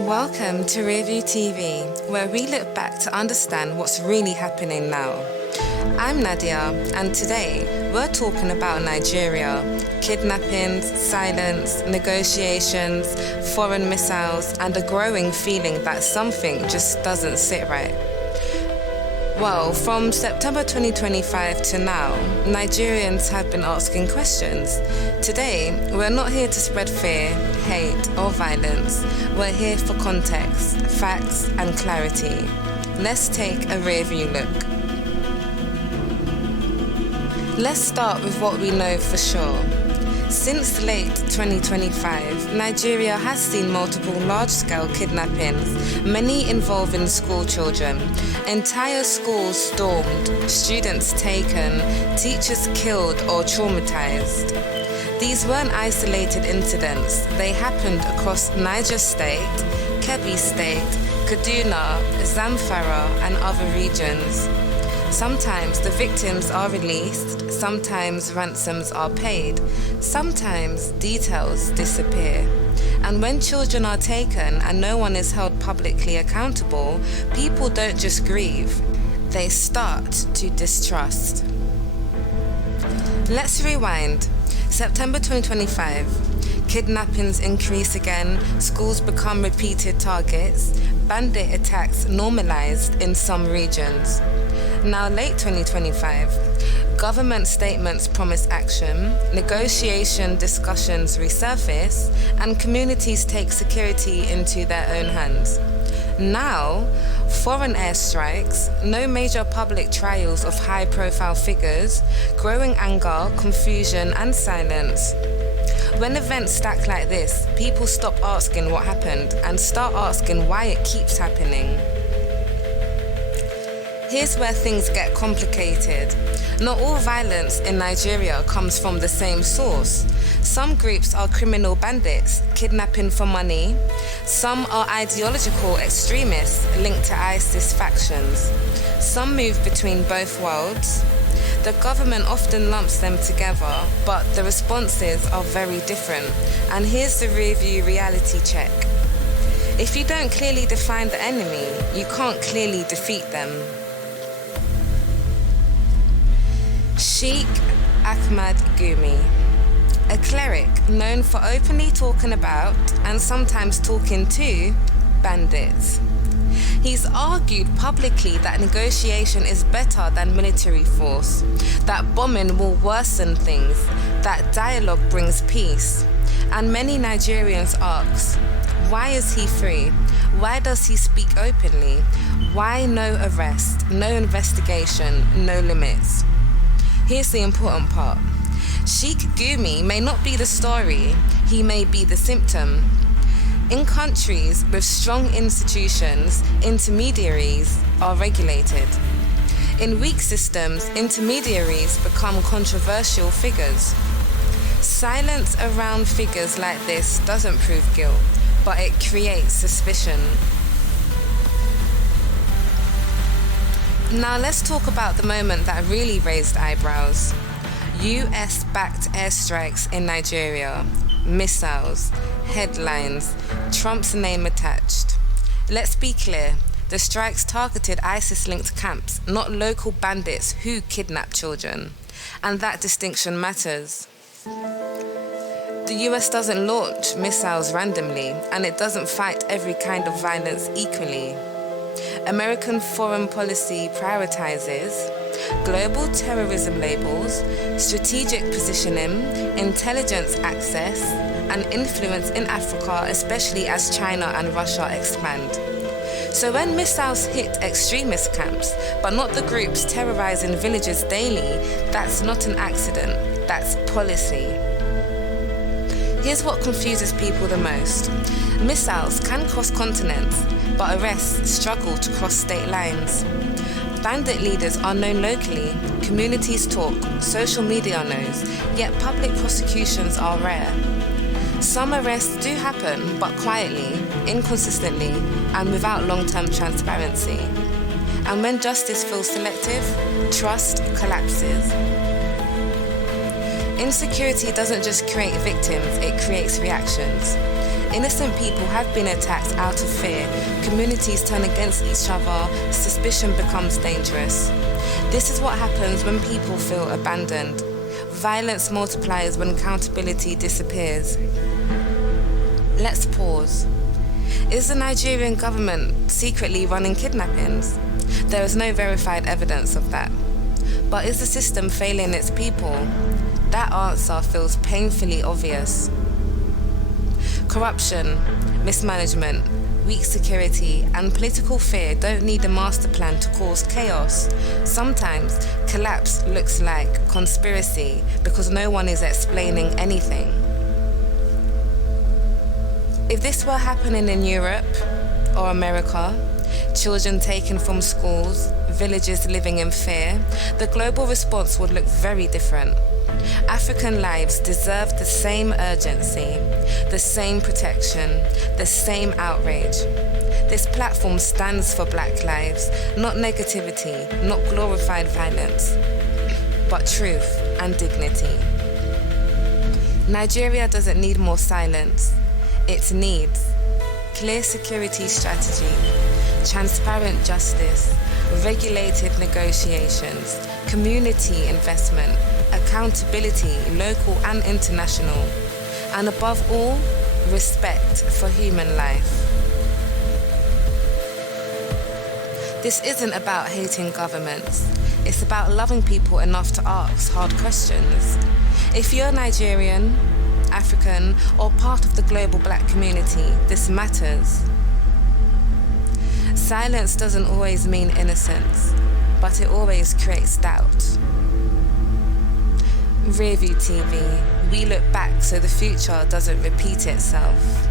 Welcome to Rearview TV, where we look back to understand what's really happening now. I'm Nadia, and today we're talking about Nigeria, kidnappings, silence, negotiations, foreign missiles, and a growing feeling that something just doesn't sit right. Well, from September 2025 to now, Nigerians have been asking questions. Today, we're not here to spread fear, hate, or violence. We're here for context, facts, and clarity. Let's take a rearview look. Let's start with what we know for sure. Since late 2025, Nigeria has seen multiple large-scale kidnappings, many involving school children. Entire schools stormed, students taken, teachers killed or traumatized. These weren't isolated incidents. They happened across Niger State, Kebbi State, Kaduna, Zamfara, and other regions. Sometimes the victims are released, sometimes ransoms are paid, sometimes details disappear. And when children are taken and no one is held publicly accountable, people don't just grieve, they start to distrust. Let's rewind. September 2025. Kidnappings increase again, schools become repeated targets, bandit attacks normalized in some regions. Now late 2025, government statements promise action, negotiation discussions resurface, and communities take security into their own hands. Now, foreign airstrikes, no major public trials of high-profile figures, growing anger, confusion, and silence. When events stack like this, people stop asking what happened and start asking why it keeps happening. Here's where things get complicated. Not all violence in Nigeria comes from the same source. Some groups are criminal bandits, kidnapping for money. Some are ideological extremists linked to ISIS factions. Some move between both worlds. The government often lumps them together, but the responses are very different. And here's the Rearview reality check. If you don't clearly define the enemy, you can't clearly defeat them. Sheikh Gumi, a cleric known for openly talking about and sometimes talking to bandits. He's argued publicly that negotiation is better than military force, that bombing will worsen things, that dialogue brings peace. And many Nigerians ask, why is he free? Why does he speak openly? Why no arrest, no investigation, no limits? Here's the important part. Sheikh Gumi may not be the story, he may be the symptom. In countries with strong institutions, intermediaries are regulated. In weak systems, intermediaries become controversial figures. Silence around figures like this doesn't prove guilt, but it creates suspicion. Now let's talk about the moment that really raised eyebrows. US-backed airstrikes in Nigeria, missiles, headlines, Trump's name attached. Let's be clear, the strikes targeted ISIS-linked camps, not local bandits who kidnap children. And that distinction matters. The US doesn't launch missiles randomly, and it doesn't fight every kind of violence equally. American foreign policy prioritizes global terrorism labels, strategic positioning, intelligence access, and influence in Africa, especially as China and Russia expand. So when missiles hit extremist camps, but not the groups terrorizing villages daily, that's not an accident, that's policy. Here's what confuses people the most. Missiles can cross continents, but arrests struggle to cross state lines. Bandit leaders are known locally, communities talk, social media knows, yet public prosecutions are rare. Some arrests do happen, but quietly, inconsistently, and without long-term transparency. And when justice feels selective, trust collapses. Insecurity doesn't just create victims, it creates reactions. Innocent people have been attacked out of fear. Communities turn against each other. Suspicion becomes dangerous. This is what happens when people feel abandoned. Violence multiplies when accountability disappears. Let's pause. Is the Nigerian government secretly running kidnappings? There is no verified evidence of that. But is the system failing its people? That answer feels painfully obvious. Corruption, mismanagement, weak security, and political fear don't need a master plan to cause chaos. Sometimes collapse looks like conspiracy because no one is explaining anything. If this were happening in Europe or America, children taken from schools, villages living in fear, the global response would look very different. African lives deserve the same urgency, the same protection, the same outrage. This platform stands for Black lives, not negativity, not glorified violence, but truth and dignity. Nigeria doesn't need more silence. It needs clear security strategy, transparent justice, regulated negotiations, community investment, accountability, local and international, and above all, respect for human life. This isn't about hating governments. It's about loving people enough to ask hard questions. If you're Nigerian, African, or part of the global Black community, this matters. Silence doesn't always mean innocence, but it always creates doubt. Rearview TV, we look back so the future doesn't repeat itself.